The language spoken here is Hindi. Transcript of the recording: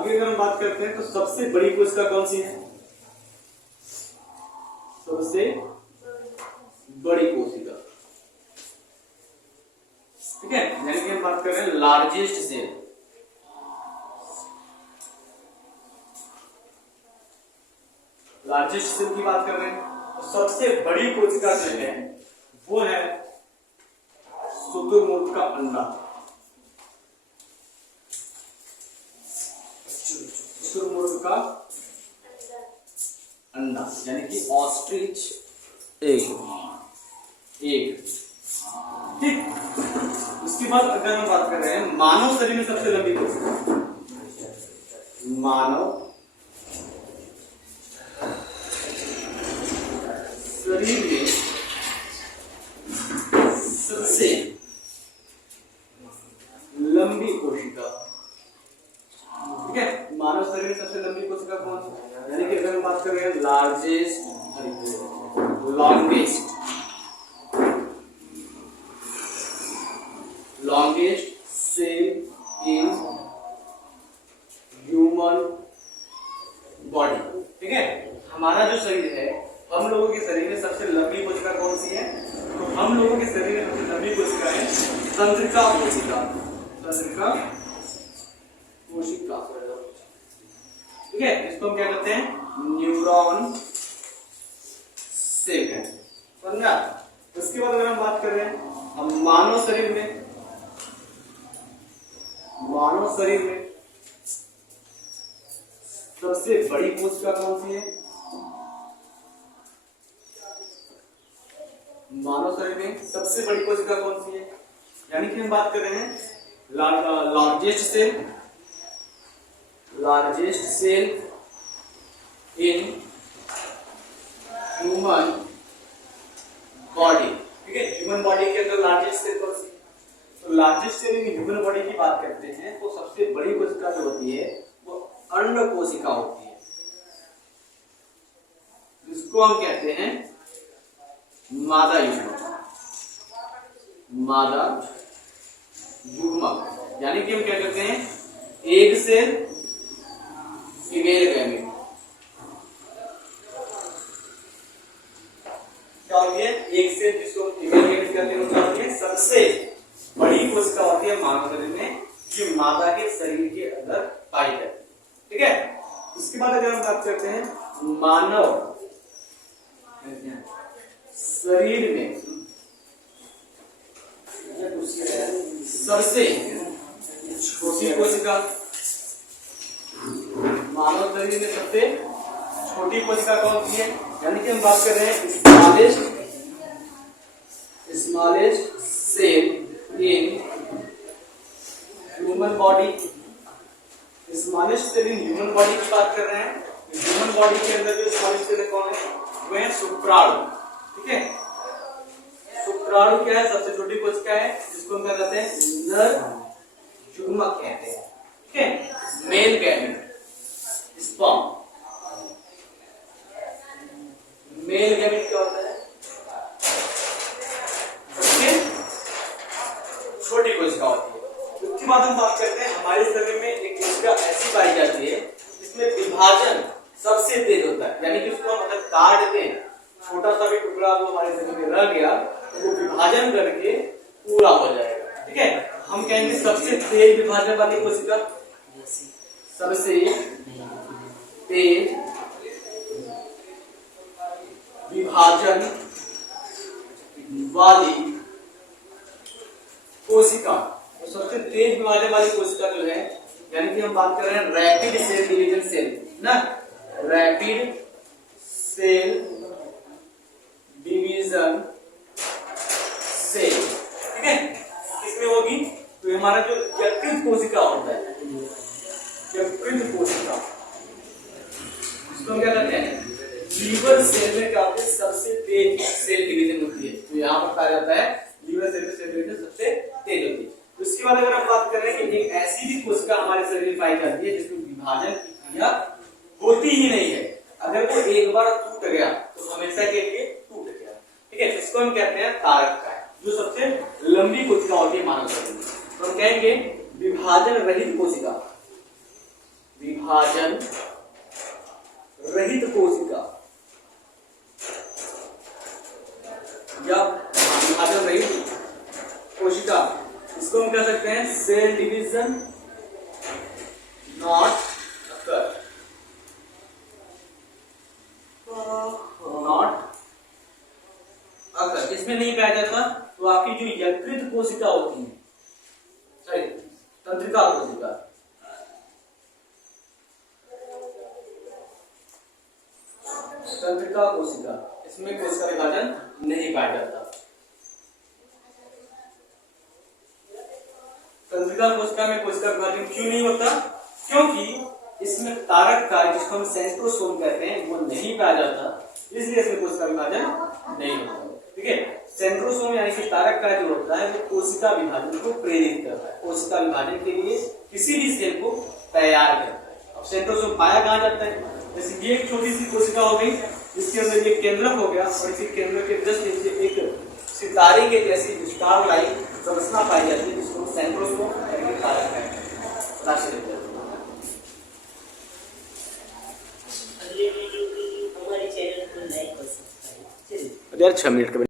अभी अगर हम बात करते हैं तो सबसे बड़ी कोशिका कौन सी है? सबसे बड़ी कोशिका, ठीक है, यानी कि हम बात कर रहे हैं लार्जेस्ट सेल। लार्जेस्ट सेल की बात कर रहे हैं तो सबसे बड़ी कोशिका जो है वो है शुतुरमुर्ग का अंडा। शुतुरमुर्ग का अंडा यानी कि ऑस्ट्रिच एग। ठीक, उसके बाद अगर हम बात कर रहे हैं मानव शरीर में सबसे लंबी कोशिका, मानव शरीर में सबसे लंबी कोशिका, ठीक है, मानव शरीर में सबसे लंबी कोशिका कौन सी? यानी कि अगर हम बात कर रहे हैं largest, longest cell in human body, ठीक है, हमारा जो शरीर है, हम लोगों के शरीर में सबसे लंबी कोशिका कौन सी है? तो हम लोगों के शरीर में सबसे लंबी कोशिका है तंत्रिका कोशिका। तंत्रिका कोशिका, ठीक है, इसको हम क्या कहते हैं? न्यूरॉन सेल है, समझा? उसके बाद अगर हम बात कर रहे हैं हम मानव शरीर में सबसे बड़ी कोशिका कौन सी है? मानव शरीर में सबसे बड़ी कोशिका कौन सी है? यानी कि हम बात कर रहे हैं largest cell in human body, ठीक है, ह्यूमन बॉडी के अंदर लार्जेस्ट सेल कौन सी? तो largest cell in human body की बात करते हैं तो सबसे बड़ी कोशिका जो होती है वो अंड कोशिका होती है, जिसको हम कहते हैं मादा युग्मक। मादा युग्मक यानी कि हम क्या कहते हैं? Egg cell female gamete. क्या होती है? एग सेल जिसको हम फीमेल गैमेट कहते हैं, क्या होती है? सबसे बड़ी कोशिका होती है मानव शरीर में, जो मादा के शरीर के अंदर पाई जाती है, ठीक है। उसके बाद अगर हम बात करते हैं मानव शरीर में सबसे छोटी कोशिका, मानव शरीर में सबसे छोटी कोशिका कौन सी है? यानी कि हम बात कर रहे हैं smallest cell in human body. Smallest cell in human body की बात कर रहे हैं। ह्यूमन बॉडी के अंदर जो स्मॉलेस्ट सेल कौन है? वो है शुक्राणु, ठीक है। शुक्राणु क्या है? सबसे छोटी कोशिका है, जिसको हम क्या कहते हैं? नर युग्मक कहते हैं, ठीक है, male gamete, sperm. Male gamete क्या होता है? सबसे छोटी कोशिका होती है। उसके बाद हम बात करते हैं हमारे शरीर में एक कोशिका ऐसी पाई जाती है जिसमें विभाजन सबसे तेज होता है, यानी कि उसको हम अगर काट दें, छोटा सा भी टुकड़ा वो हमारे शरीर में रह गया तो वो विभाजन करके पूरा हो जाएगा, ठीक है। हम कहेंगे सबसे तेज विभाजन वाली कोशिका, सबसे तेज विभाजन वाली कोशिका, तो सबसे तेज विभाजन वाली कोशिका जो है, यानी कि हम बात कर रहे हैं रैपिड सेल डिवीजन सेल ना, रैपिड सेल डिवीजन सेल, ठीक है। किसमें होगी? तो हमारा जो यकृत कोशिका होता है, यकृत कोशिका, इसको हम क्या कहते हैं? लीवर सेल में क्या होता है? सबसे तेज सेल डिवीजन होती है, तो यहाँ पर कहा जाता है लीवर सेल में सेल डिवीजन सबसे तेज होती है। उसके बाद अगर हम बात कर रहे हैं कि एक ऐसी भी कोशिका हमारे शरीर में पाई जाती है जिसमें विभाजन की क्रिया होती ही नहीं है, अगर वो एक बार टूट गया तो हमेशा के लिए टूट गया, ठीक है। इसको हम कहते हैं तारककाय, जो सबसे लंबी कोशिका होती है मानव शरीर में। तो हम कहेंगे विभाजन रहित कोशिका, विभाजन रहित कोशिका या विभाजन रहित कोशिका, इसको हम कह सकते हैं सेल डिवीजन नॉट अकर, अगर इसमें नहीं पाया जाता तो आपकी जो यकृत कोशिका होती है, सॉरी तंत्रिका कोशिका, तंत्रिका कोशिका, इसमें कोशिका विभाजन नहीं पाया जाता। तंत्रिका कोशिका में कोशिका विभाजन क्यों नहीं होता? क्योंकि इसमें कारक कार्य जिसको हम सेंट्रोसोम कहते हैं वो नहीं पाया जाता, इसलिए इसमें कोशिका विभाजन नहीं होता। ठीक है, सेंट्रोसोम यानी कि कारक कार्य जो होता है वो कोशिका विभाजन को प्रेरित करता है, कोशिका विभाजन के लिए किसी भी सेल को तैयार करता है। अब सेंट्रोसोम पाया कहाँ जाता है? जैसे ये एक छोटी सी कोशिका हो गई जिसके अंदर ये केंद्रक हो गया और इसी केंद्रक के जस्ट नीचे एक सितारे के जैसी स्टार लाइन संरचना पाई जाती है जिसको सेंट्रोसोम यानी कि कारक कार्य राशि देते हैं। हमारे चैनल को लाइक और सब्सक्राइब। यार 6 मिनट के